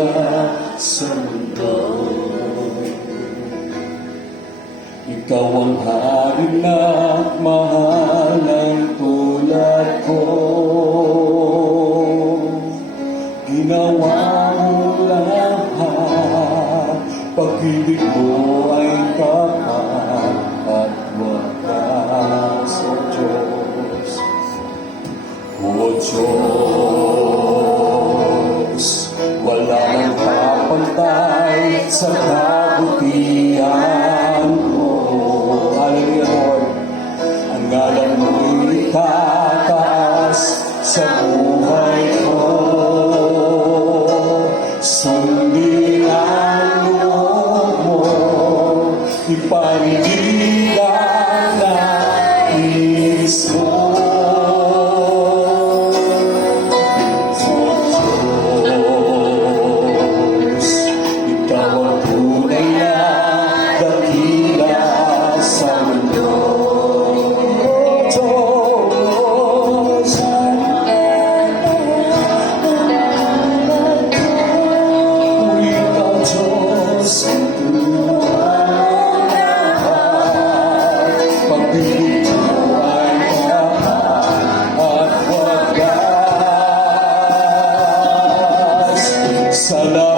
dakila sa mundo. Ikaw ang hari na mahal ng tulad ko. Ginawa mo lahat, pag-ibig mo ay tapat at wagas, O Diyos. O Diyos, wala nang kapantay sa kabutihan mo. Hallelujah, Lord. Ang ngalan mo'y tataas sa buhay ko. Sundin ang loob mo, ipanigilan nais mo. Salam.